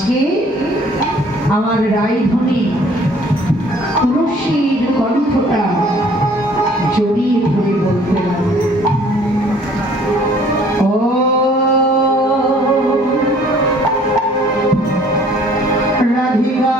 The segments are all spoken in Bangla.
মাঝে আমার রাইধনী তুলসীর কণ্ঠটা জড়িয়ে ধরে বলতে লাগে, ও রাধিকা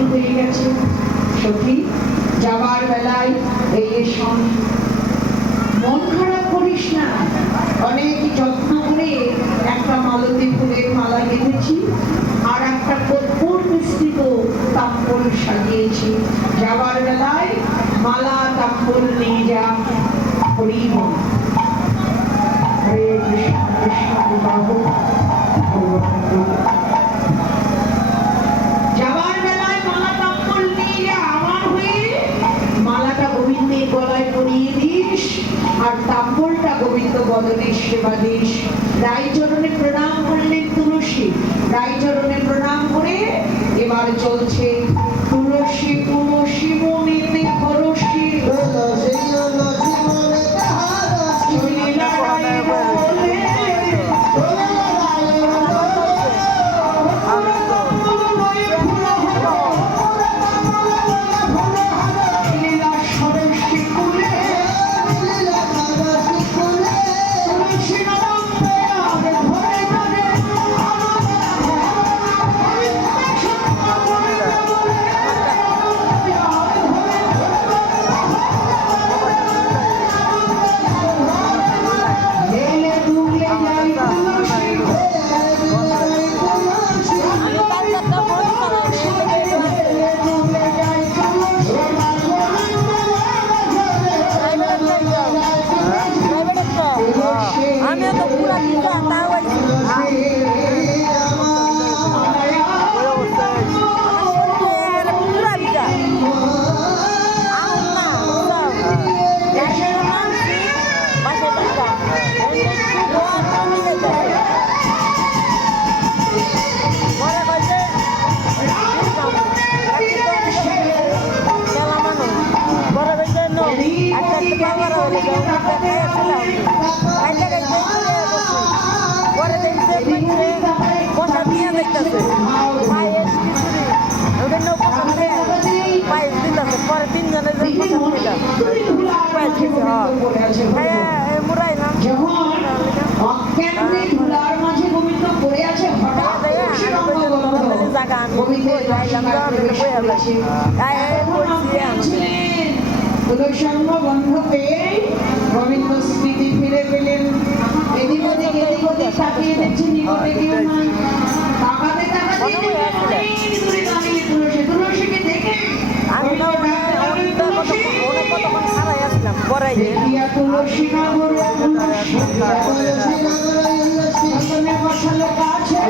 দেরি হয়ে গেছে। সখী, যাবার বেলায় এই সঙ্গে মন খারাপ করিস না। অনেক যত্ন করে একটা মালতী ফুলের মালা গেঁথেছি, আর একটা কর্পূর মিশ্রিত তাম্বুল সাজিয়েছি। যাবার বেলায় মালা তাম্বুল নিয়ে যা। হরি বল। হরে কৃষ্ণ কৃষ্ণ বিবাহ। যাবার বেলায় মালা তাম্বুল নিয়ে যা, আমার হয়ে মালাটা গোবিন্দের গলায় পরিয়ে দিস, আর তাম্বুলটা গোবিন্দ বদনের সেবা দিস। রায়চরণে প্রণাম করলেন তুলসী। রায়চরণে প্রণাম করে এবার চলছে তুলসী তুলসী মনেতে হরসী বন্ধ পেয়ে গোবিন্দ স্মৃতি ফিরে পেলেন। এদিক ওদিক এদিক ওদিক তাকিয়ে দেখছেন, নিকটে কেউ নাই। তাকাতে তাকাতে তুলসীকে দেখে তুলসী নগর বসালো কাছে।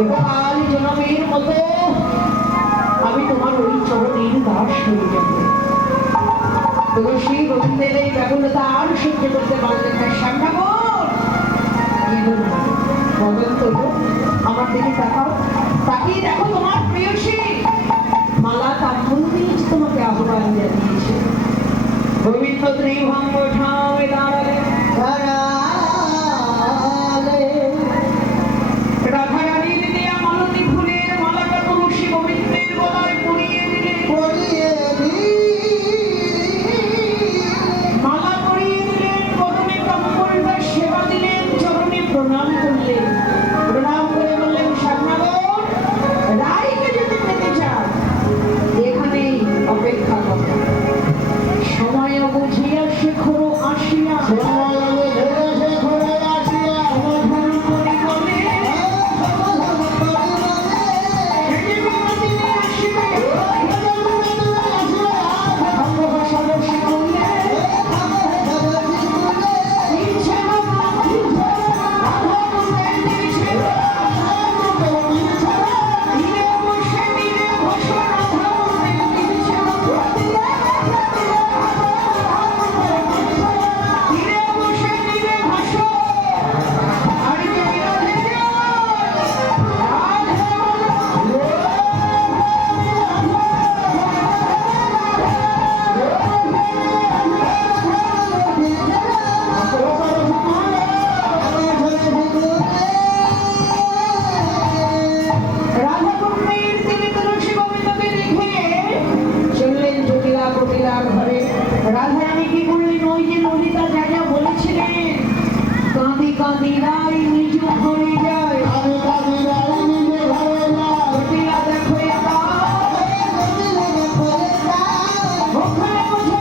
এবার জনমের মতো আমি তোমার ওই চরণের দাস হয়ে যাব। তুলসী গোবিন্দের এই ব্যাকুলতা আর সহ্য করতে পারলেন না। শ্যামনগর বদন করবো, আমার দিকে তাকাও, তাকিয়ে দেখো তোমার প্রিয়সী মালা কাপড় দিয়ে তোমাকে আহ্বান জানিয়েছে। গোবিন্দ ত্রিভঙ্গ ঠামে দাঁড়ালেন, রাধারানীর দেয়া মালতী ফুলের মালাটা তুলসী গোবিন্দের গলায় পরিয়ে দিলেন। মালা পরিয়ে দিলেন, প্রথমে কম্বলটা সেবা দিলেন, চরণে প্রণাম করলেন। প্রণাম করে বললেন, শ্যামনগর রায়কে যদি পেতে চান এখানেই অপেক্ষা করো, সময় বুঝিয়া শেখর আসিয়া রাধারানী কি করলেন? ওই যে ললিতা যা যা বলেছিলেন, কাঁদি কাঁদি রাই নিজ ঘরে যায়, জটিলা দেখো ওখানে বসে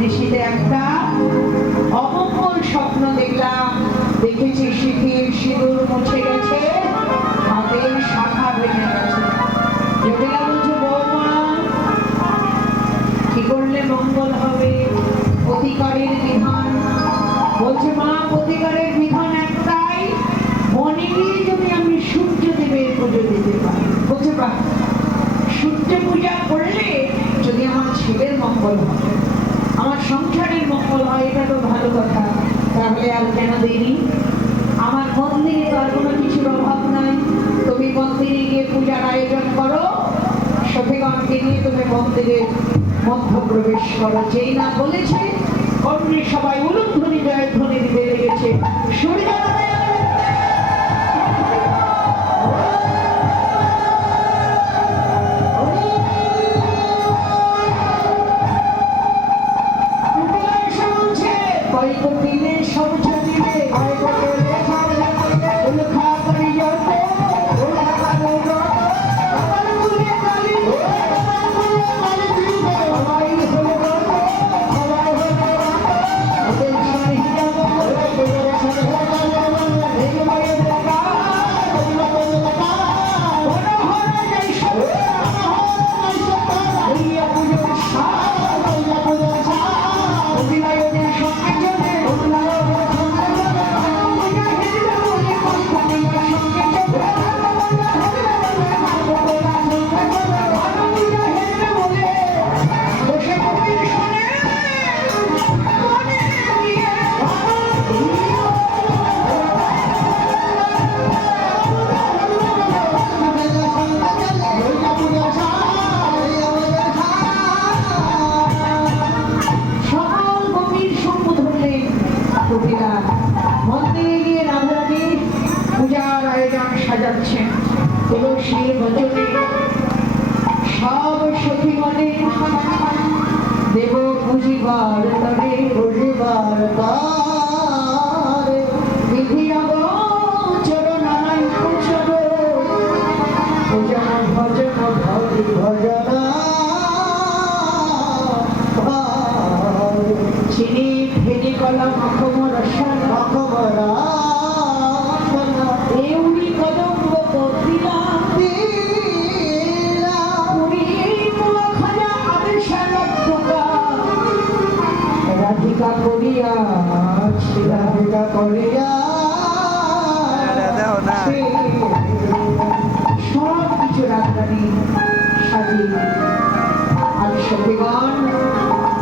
দৃষ্টিতে একটা অমঙ্গল স্বপ্ন দেখলাম। দেখেছি শিথিল সিঁদুর মুছে গেছে, হাতের শাখা ভেঙে গেছে। জটিলা বলছে, বৌমা কি করলে মঙ্গল হবে? প্রতিকারের বিধান। বলছে, মা প্রতিকারের বিধান একটাই, বনে গিয়ে যদি আমি সূর্যদেবের পুজো দিতে পারি। বলছে, বাহ, সূর্য পূজা করলে যদি আমার ছেলের মঙ্গল হবে, আমার সংসারের মঙ্গল হয়, এটা তো ভালো কথা। তাহলে আর কেন দেরি? আমার মন্দিরে তো আর কোনো কিছুর অভাব নাই, তুমি মন্দিরে গিয়ে পূজার আয়োজন করো, সখীগণকে নিয়ে তুমি মন্দিরে মধ্য প্রবেশ করো। যেই না বলেছে অমনি সবাই উলুধ্বনি জয়ধ্বনি দিতে লেগেছে। কহিবার তরে কহিবার তারে বিধিয়া গোচর নানান কুচর ভজন ভজন ভরি ভজনা চিনি ফেনি কলা মাখম রসন অখবরা এউরি কদম্ব কপিলা পুরী মুয়া খাজা আদেশার টুকা রাধিকা করিয়া রাধিকা করিয়া সব কিছু রাজধানী সাজিয়ে আমি সত্যিগণ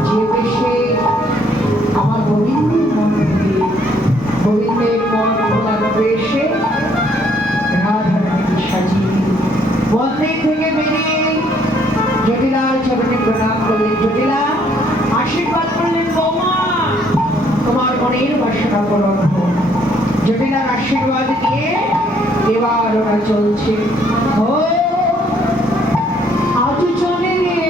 যে বেশে আমার গোবিন্দের মন্দিরে গোবিন্দের পথ ভোলার বেশে রাধারানীকে সাজিয়ে মন্দির থেকে বেরিয়ে জটিলার চরণে প্রণাম করলেন। জটিলা আশীর্বাদ করলেন, বৌমা তোমার মনের বাসনা পূরণ হোক। জটিলার আশীর্বাদ নিয়ে এবার ওরা চলছে। ও আজ চলে রে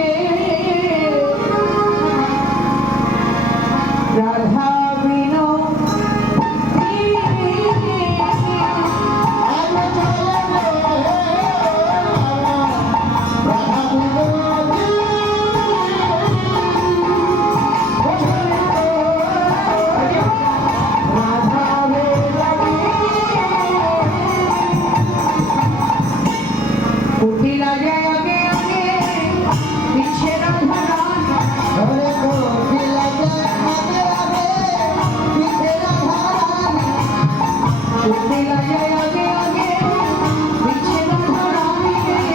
রাধা বিনো কুটিলা যায় আগে আগে পিছে রাধা রাধা ধরে কপিলা যায় আগে আগে পিছে রাধা কুটিলা যায় আগে আগে পিছে রাধা রাধা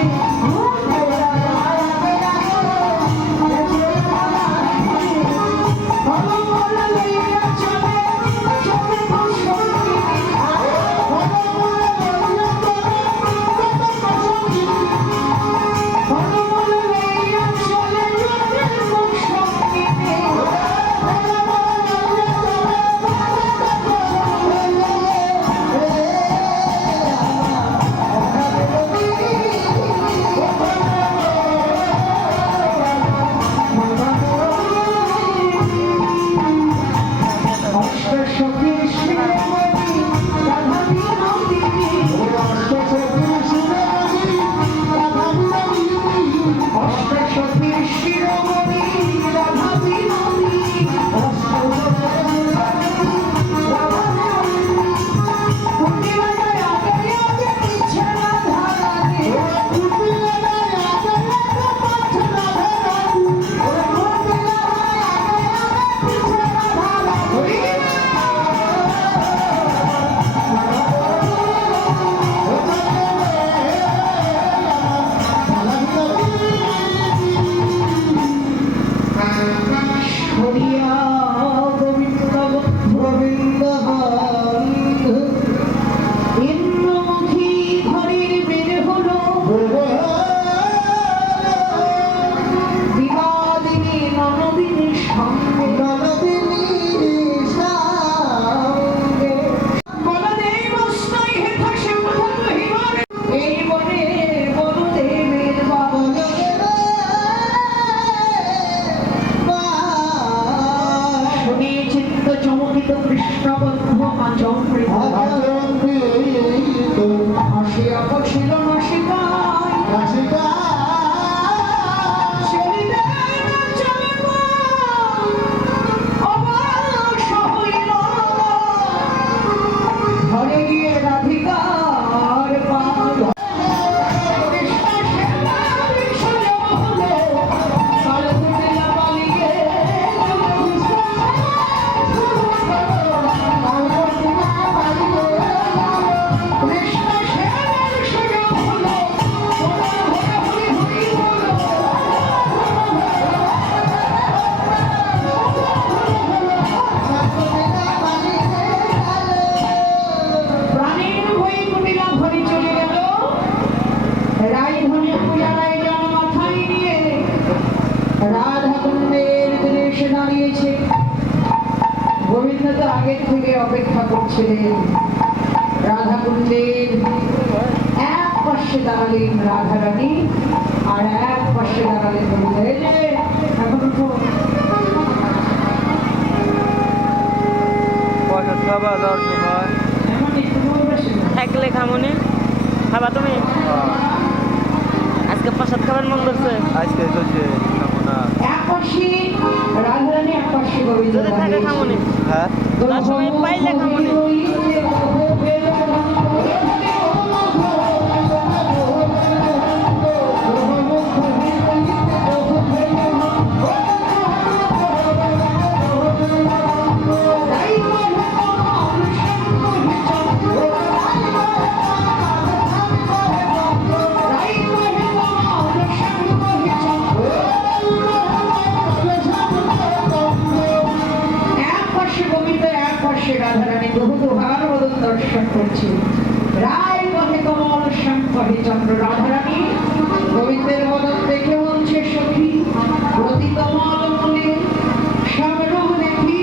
অপেক্ষা করছিলেন। রাধা কুণ্ডের এক পাশে দাঁড়ালেন রাধারানী আর এক পাশে দাঁড়ালেন এখন খাবা যাওয়ার সময়? থাকলে খামুনি খাবা তুমি আজকে প্রসাদ খাবার মন করছে আজকে চলছে খাবো না। এক পাশে রাজরানী, এক পাশে গোবিন্দ যদি থাকে খামুনি হ্যাঁ তার সময় পাইলে খামুনি রাধারানী বহু দুহার বদন দর্শন করছে। রায় পথে কমল শ্যাম কহে চন্দ্র। রাধারানী গোবিন্দের বদন দেখে বলছে সখী প্রতি কমল মূলে সবরূপ দেখি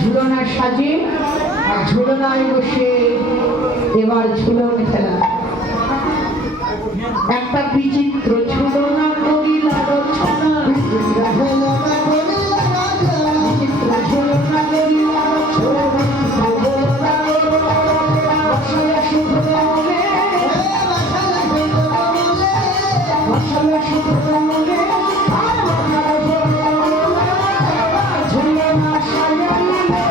ঝুলনা সাজে আর ঝুলনায় বসে এবার ঝুলন খেলা। একটা বিচিত্র ঝুলনা করিলা রচনা, বিচিত্র ঝুলনা করিলা বসলে শুধু মনে, বসলে শুধু মনে ঝুলনা সাজাইলে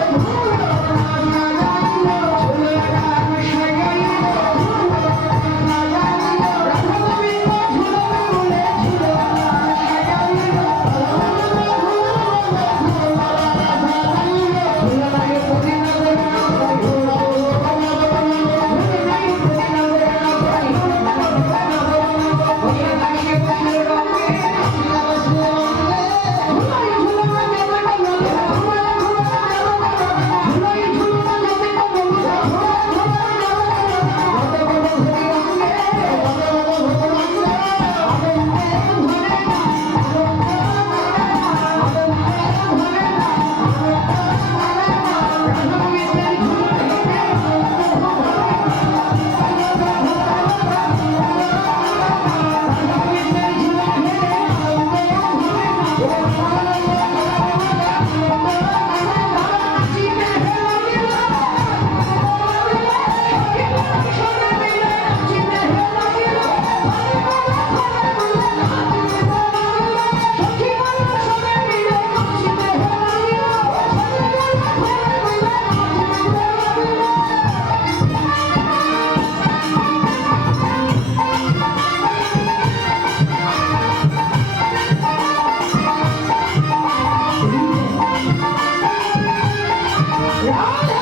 রাধা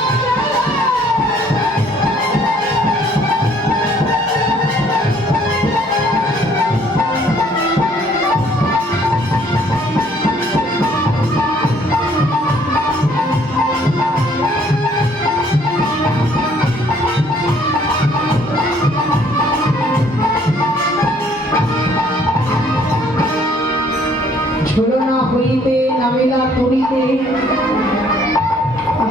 ঝুলনা হইতে নামিলা পুরীতে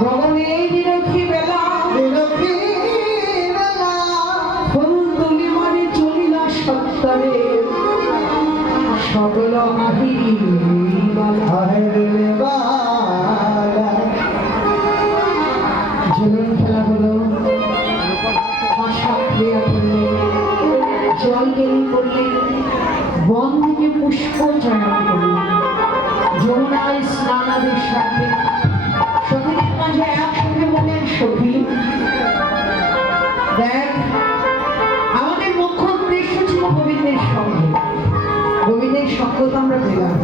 গগনে নিরক্ষী বেলা ফুল তুলি মারি চলিলা সত্তরে সকল ঝুলন খেলা হলো আশা ক্রিয়া করলে জল গেলি করলে বন থেকে পুষ্প চয়ন করলে যমুনায় স্নানাদের সাথে সখীদের মাঝে একসঙ্গে বলেন সখী দেখ আমাদের মুখ্য উদ্দেশ্য ছিল গোবিন্দের সঙ্গে গোবিন্দের সঙ্গ তো আমরা পেলাম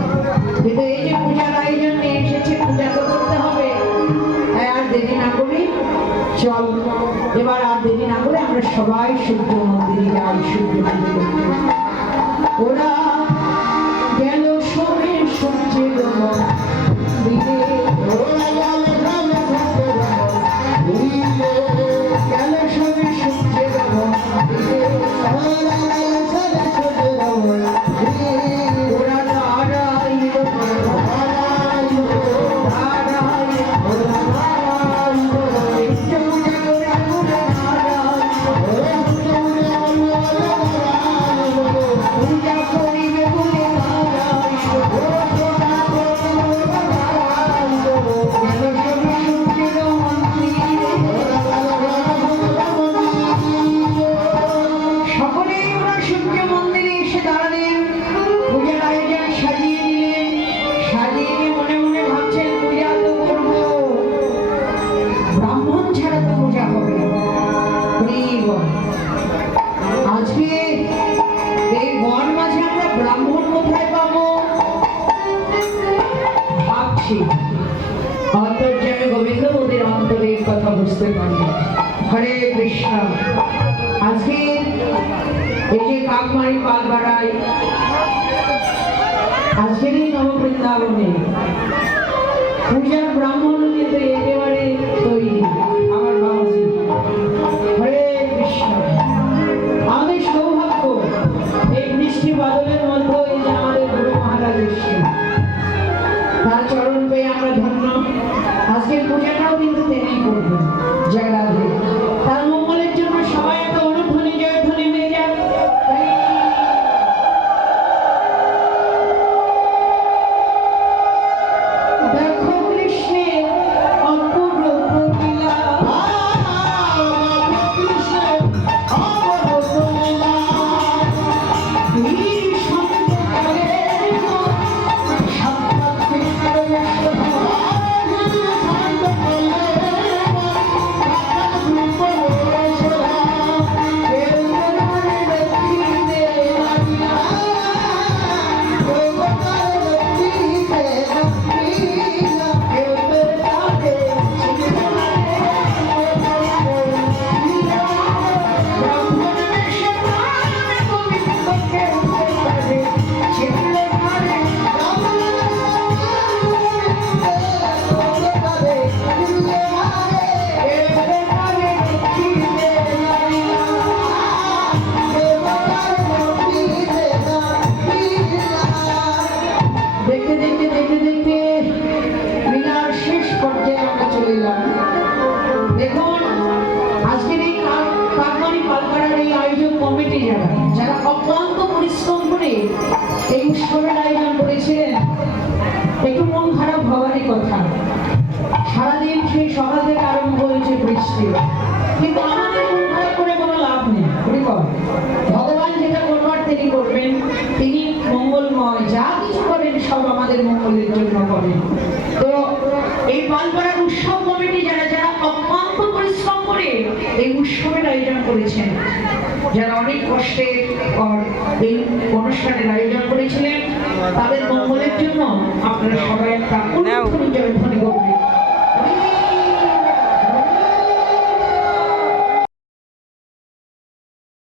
কিন্তু এই যে পূজার আয়োজন নিয়ে এসেছে পূজা তো করতে হবে তাই আর দেরি না করি চল এবার আর দেরি না করে আমরা সবাই সূর্য মন্দিরে যাই সূর্য মন্দির ওরা গেল সবে সূর্যের দিকে গেল সবে সূর্যের ওরা দাঁড়াইল পূজা করিবে বলে সকলেই ওরা সূর্য মন্দিরে এসে দাঁড়ালেন পূজার আয়োজন সাজিয়ে নিলেন সাজিয়ে নিয়ে মনে মনে ভাবছেন পূজা তো করবো ব্রাহ্মণ ছাড়া তো পূজা হবে না। আজকে এই বন মাঝে আমরা ব্রাহ্মণ কোথায় পাবো ভাবছি অন্তর্যামী গোবিন্দ মোদের অন্তরের কথা বুঝতে পারবে। হরে কৃষ্ণ। আজকে এই যে কাকমারি পালপাড়ায় আজকের এই নববৃন্দাবনে পূজার ব্রাহ্মণ কিন্তু একেবারে তৈরি আমার বাবাজি। হরে কৃষ্ণ। আমাদের সৌভাগ্য এই বৃষ্টি বাদলের মধ্যে এই যে আমাদের গুরু মহারাজ এসেছেন তার চরণ পেয়ে আমরা ধন্য। আজকের পূজাটাও কিন্তু তিনি করবেন জয় রাধে। তার মঙ্গলের জন্য সবাই একটা অনুধ্বনি জয়ধ্বনি হয়ে যাক। দেখো কৃষ্ণের অপরূপ লীলা বীর সম্প্রদায়ের সাক্ষাৎ কৃষ্ণের দেখতে দেখতে দেখতে দেখতে লীলার শেষ পর্যায়ে আমরা চলে এলাম। দেখুন আজকের এই কাকমারি পালপাড়ার এই আয়োজক কমিটি যারা অক্লান্ত পরিশ্রম করে এই উৎসবের আয়োজন করেছিলেন একটু মন খারাপ হওয়ারই কথা। সারাদিন সেই সকাল থেকে আরম্ভ হয়েছে বৃষ্টি কিন্তু আমাদের মন খারাপ করে কোনো লাভ নেই। ভগবান যেটা করবার তিনি করবেন তিনি মঙ্গলময় যা কিছু করেন সব আমাদের মঙ্গলের জন্য করেন। তো এই পালপাড়ার উৎসব কমিটি যারা যারা অক্লান্ত পরিশ্রম করে এই উৎসবের আয়োজন করেছেন যারা অনেক কষ্টের পর এই অনুষ্ঠানের আয়োজন করেছিলেন তাদের মঙ্গলের জন্য আপনারা